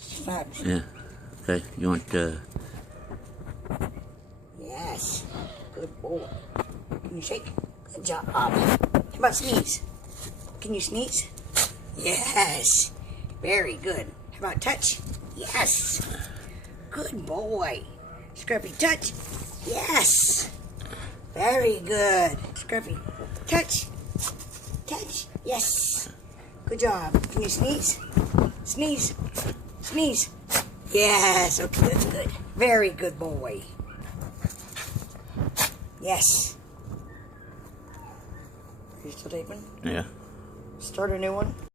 Snaps. Yeah. Okay. You want Yes. Good boy. Can you shake? Good job. How about sneeze? Can you sneeze? Yes. Very good. How about touch? Yes. Good boy. Scruffy, touch? Yes. Very good. Scruffy, touch? Touch? Yes. Good job. Can you sneeze? Sneeze. Sneeze. Yes. Okay, that's good. Very good boy. Yes. Are you still taping? Yeah. Start a new one.